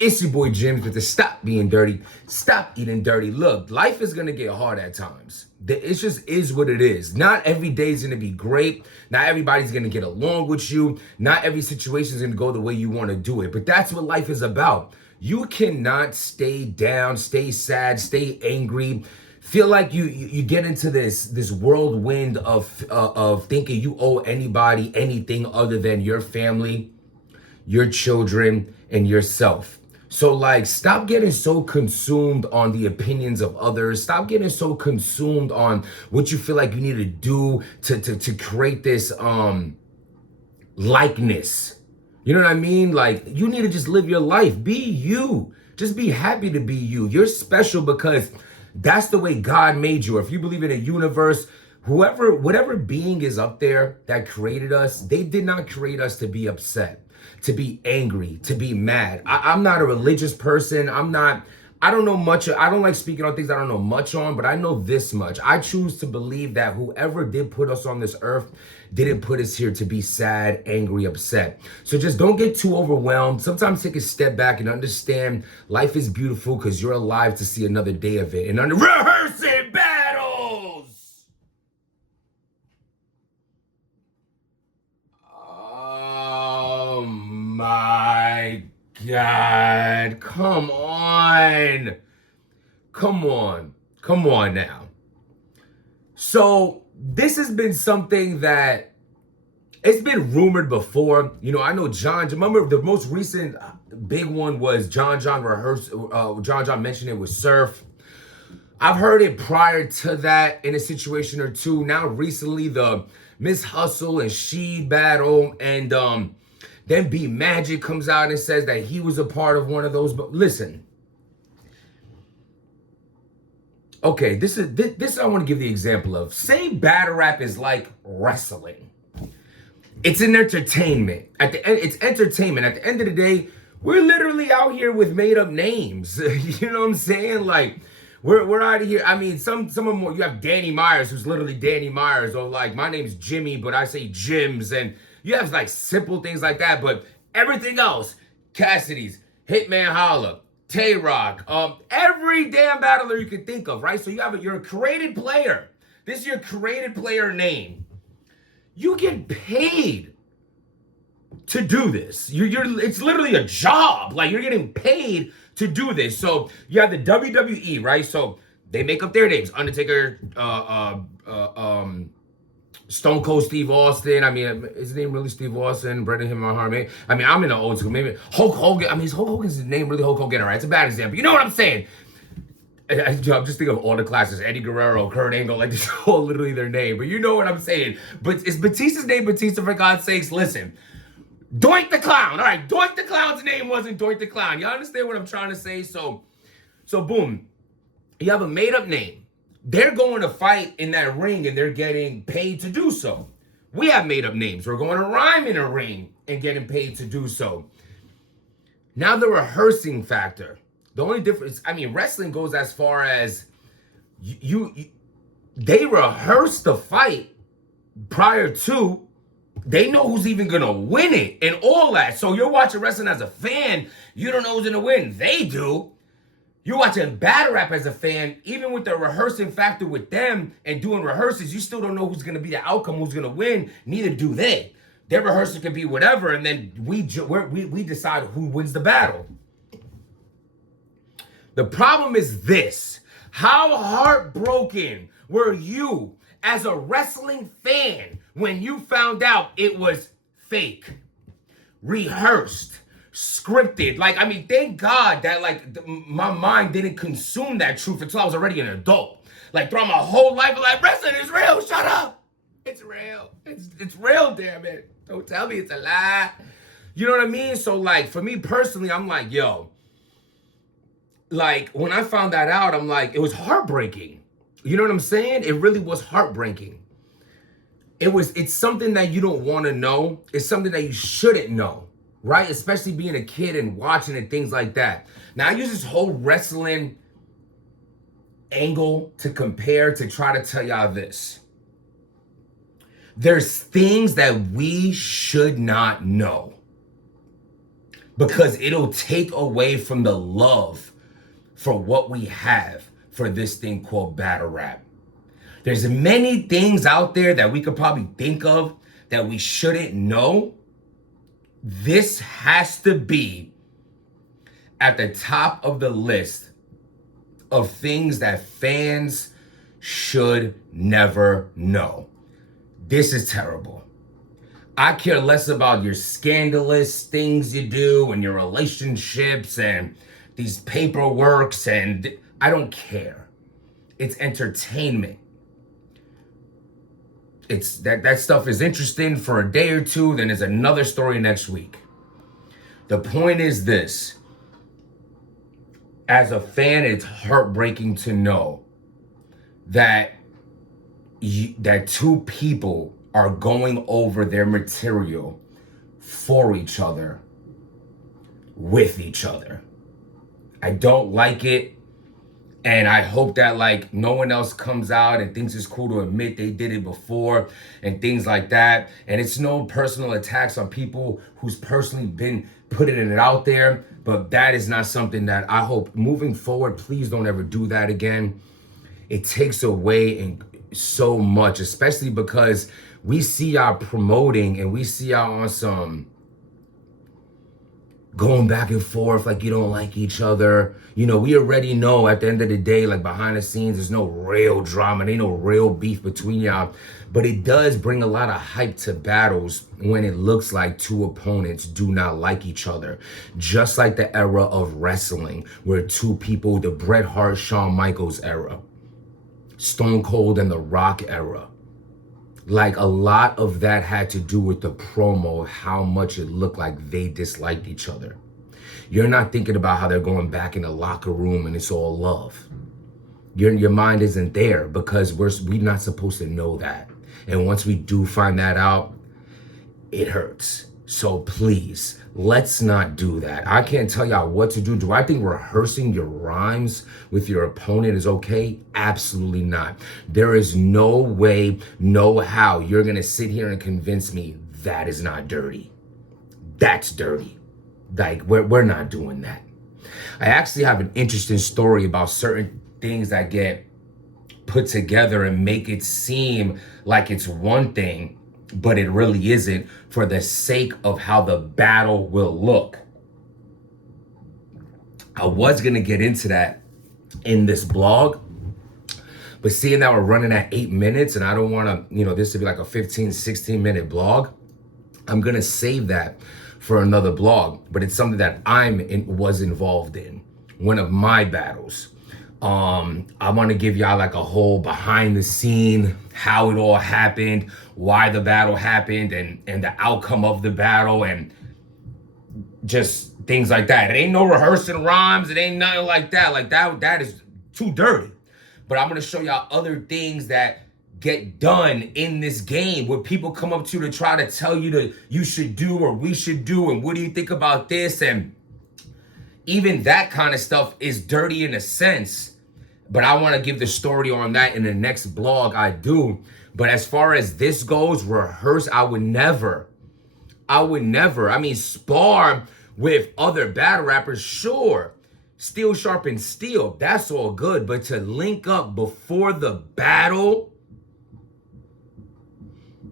It's your boy James with the Stop Being Dirty, Stop Eating Dirty. Look, life is gonna get hard at times. It just is what it is. Not every day is gonna be great. Not everybody's gonna get along with you. Not every situation is gonna go the way you wanna do it. But that's what life is about. You cannot stay down, stay sad, stay angry. Feel like you get into this whirlwind of thinking you owe anybody anything other than your family, your children, and yourself. So like, stop getting so consumed on the opinions of others. Stop getting so consumed on what you feel like you need to do to create this likeness. You know what I mean? Like, you need to just live your life. Be you. Just be happy to be you. You're special because that's the way God made you. If you believe in a universe, whatever being is up there that created us, they did not create us to be upset, to be angry, to be mad. I'm not a religious person. I don't know much. I don't like speaking on things I don't know much on, but I know this much. I choose to believe that whoever did put us on this earth didn't put us here to be sad, angry, upset. So just don't get too overwhelmed. Sometimes take a step back and understand life is beautiful because you're alive to see another day of it. And under rehearsing battles. Oh my God. Come on. Come on now. So this has been something that it's been rumored before. You know, I know remember the most recent big one was John mentioned it with Surf. I've heard it prior to that in a situation or two. Now recently the Miss Hustle and She battle, and then B Magic comes out and says that he was a part of one of those. But listen, okay, this I want to give the example of. Say battle rap is like wrestling. It's an entertainment. At the end, it's entertainment. At the end of the day, we're literally out here with made up names. You know what I'm saying? Like, we're out of here. I mean, some of them, you have Danny Myers, who's literally Danny Myers, or like, my name's Jimmy, but I say Jims, and you have like simple things like that. But everything else, Cassidy's, Hitman Holla, Tay-Rock, every damn battler you can think of, right? So you're a created player. This is your created player name. You get paid to do this. It's literally a job. Like, you're getting paid to do this. So you have the WWE, right? So they make up their names: Undertaker, Stone Cold Steve Austin. I mean, is his name really Steve Austin? Brendan Him, I mean, I'm in the old school. Maybe Hulk Hogan. I mean, is Hulk Hogan's name really Hulk Hogan? All right, it's a bad example. You know what I'm saying? I'm just thinking of all the classes: Eddie Guerrero, Kurt Angle, like, this is all literally their name. But you know what I'm saying. But is Batista's name Batista, for God's sakes? Listen, Doink the Clown. All right, Doink the Clown's name wasn't Doink the Clown. Y'all understand what I'm trying to say? So boom, you have a made-up name. They're going to fight in that ring, and they're getting paid to do so. We have made-up names. We're going to rhyme in a ring and getting paid to do so. Now the rehearsing factor. The only difference, I mean, wrestling goes as far as they rehearse the fight prior to, they know who's even gonna win it and all that. So you're watching wrestling as a fan, you don't know who's gonna win. They do. You're watching battle rap as a fan, even with the rehearsing factor with them and doing rehearsals, you still don't know who's gonna be the outcome, who's gonna win. Neither do they. Their rehearsal could be whatever, and then we decide who wins the battle. The problem is this: how heartbroken were you as a wrestling fan when you found out it was fake, rehearsed, scripted? Like, I mean, thank God that, like, my mind didn't consume that truth until I was already an adult. Like, throughout my whole life, I'm like, wrestling is real, shut up. It's real. It's real, damn it. Don't tell me it's a lie. You know what I mean? So, like, for me personally, I'm like, yo, like, when I found that out, I'm like, it was heartbreaking. You know what I'm saying? It really was heartbreaking. It's something that you don't want to know. It's something that you shouldn't know, right? Especially being a kid and watching and things like that. Now, I use this whole wrestling angle to compare, to try to tell y'all this. There's things that we should not know. because it'll take away from the love for what we have for this thing called battle rap. There's many things out there that we could probably think of that we shouldn't know. This has to be at the top of the list of things that fans should never know. This is terrible. I care less about your scandalous things you do and your relationships and these paperworks, and I don't care. It's entertainment. It's that stuff is interesting for a day or two, then there's another story next week. The point is this. As a fan, it's heartbreaking to know that that two people are going over their material for each other, with each other. I don't like it. And I hope that like no one else comes out and thinks it's cool to admit they did it before and things like that. And it's no personal attacks on people who's personally been putting it out there. But that is not something that I hope moving forward, please don't ever do that again. It takes away so much, especially because we see y'all promoting and we see y'all on some going back and forth like you don't like each other. You know, we already know at the end of the day, like behind the scenes, there's no real drama. There ain't no real beef between y'all. But it does bring a lot of hype to battles when it looks like two opponents do not like each other. Just like the era of wrestling, where two people, the Bret Hart, Shawn Michaels era, Stone Cold and The Rock era. Like a lot of that had to do with the promo, how much it looked like they disliked each other. You're not thinking about how they're going back in the locker room and it's all love. Your mind isn't there because we're not supposed to know that. And once we do find that out, it hurts. So please, let's not do that. I can't tell y'all what to do. Do I think rehearsing your rhymes with your opponent is okay? Absolutely not. There is no way, no how you're gonna sit here and convince me that is not dirty. That's dirty. Like, we're not doing that. I actually have an interesting story about certain things that get put together and make it seem like it's one thing, but it really isn't, for the sake of how the battle will look. I was gonna get into that in this blog, but seeing that we're running at 8 minutes and I don't wanna, this to be like a 15, 16-minute blog, I'm gonna save that for another blog. But it's something that was involved in, one of my battles. I want to give y'all like a whole behind the scene, how it all happened, why the battle happened, and the outcome of the battle, and just things like that. It ain't no rehearsing rhymes. It ain't nothing like that. Like that is too dirty. But I'm going to show y'all other things that get done in this game where people come up to you to try to tell you that you should do or we should do, and what do you think about this? And even that kind of stuff is dirty in a sense, but I want to give the story on that in the next blog I do. But as far as this goes, rehearse, I would never, spar with other battle rappers, sure. Steel sharpens steel, that's all good. But to link up before the battle,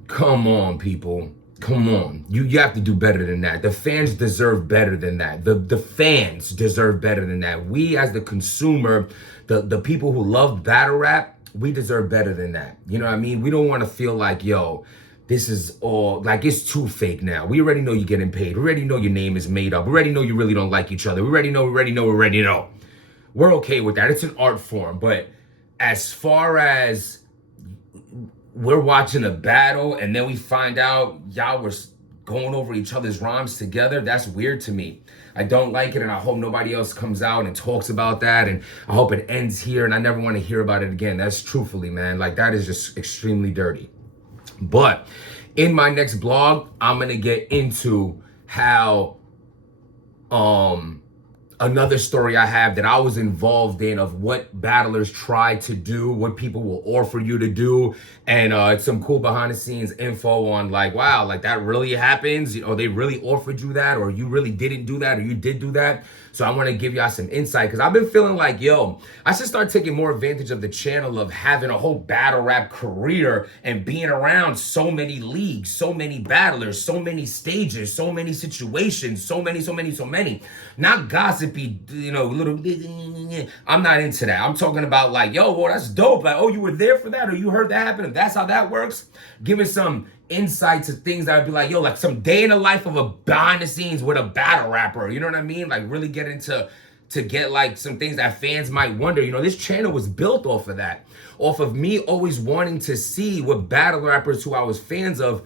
come on, people. Come on, you have to do better than that. The fans deserve better than that. The fans deserve better than that. We as the consumer, the people who love battle rap, we deserve better than that. You know what I mean? We don't want to feel like, yo, this is all, like it's too fake now. We already know you're getting paid. We already know your name is made up. We already know you really don't like each other. We already know. We're okay with that. It's an art form. But as far as we're watching a battle and then we find out y'all were going over each other's rhymes together, that's weird to me. I don't like it, and I hope nobody else comes out and talks about that, and I hope it ends here, and I never want to hear about it again. That's truthfully, man, like that is just extremely dirty. But in my next blog, I'm gonna get into how another story I have that I was involved in of what battlers try to do, what people will offer you to do, and it's some cool behind the scenes info on like, wow, like that really happens, they really offered you that, or you really didn't do that, or you did do that. So I want to give y'all some insight because I've been feeling like, yo, I should start taking more advantage of the channel of having a whole battle rap career and being around so many leagues, so many battlers, so many stages, so many situations, so many. Not gossipy, little. I'm not into that. I'm talking about like, yo, well, that's dope. Like, oh, you were there for that, or you heard that happen. If that's how that works, giving some insight to things that would be like, yo, like some day in the life of a behind the scenes with a battle rapper. You know what I mean? Like really get into to get like some things that fans might wonder. This channel was built off of that, off of me always wanting to see what battle rappers who I was fans of,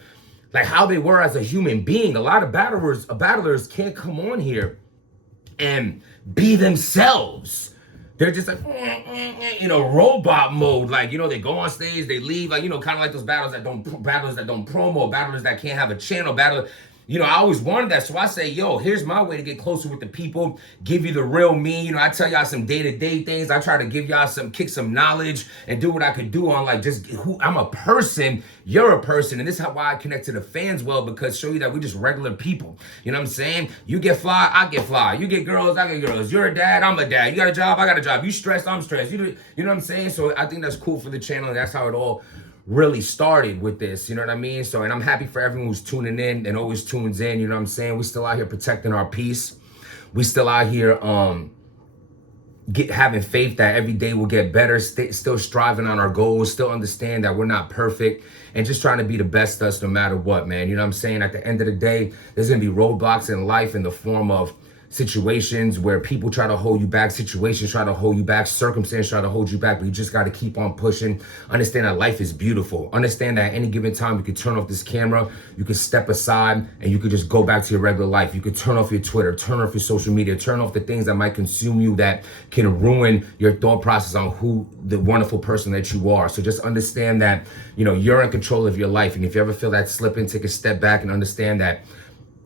like how they were as a human being. A lot of battlers can't come on here and be themselves. They're just like, robot mode. Like, they go on stage, they leave, like, kind of like those battlers that don't promo, battlers that can't have a channel, I always wanted that. So I say, yo, here's my way to get closer with the people, give you the real me. I tell y'all some day-to-day things. I try to give y'all kick some knowledge and do what I could do on like just who I'm a person, you're a person. And this is why I connect to the fans well, because show you that we just regular people. You know what I'm saying? You get fly, I get fly. You get girls, I get girls. You're a dad, I'm a dad. You got a job, I got a job. You stressed, I'm stressed. You know what I'm saying? So I think that's cool for the channel, and that's how it all really started with this, you know what I mean? So, and I'm happy for everyone who's tuning in and always tunes in, you know what I'm saying? We still out here protecting our peace. We still out here having faith that every day will get better, still striving on our goals, still understand that we're not perfect, and just trying to be the best us no matter what, man. You know what I'm saying? At the end of the day, there's gonna be roadblocks in life in the form of situations where people try to hold you back, situations try to hold you back, circumstances try to hold you back, but you just got to keep on pushing. Understand that life is beautiful. Understand that at any given time you can turn off this camera, you can step aside, and you could just go back to your regular life. You could turn off your Twitter, turn off your social media, turn off the things that might consume you that can ruin your thought process on who the wonderful person that you are. So just understand that, you're in control of your life. And if you ever feel that slipping, take a step back and understand that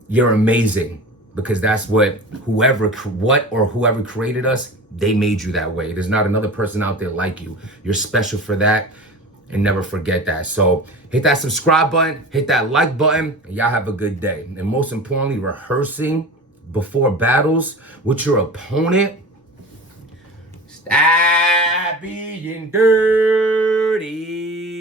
you're amazing. Because that's what whoever created us, they made you that way. There's not another person out there like you. You're special for that, and never forget that. So hit that subscribe button, hit that like button, and y'all have a good day. And most importantly, rehearsing before battles with your opponent. Stop being dirty.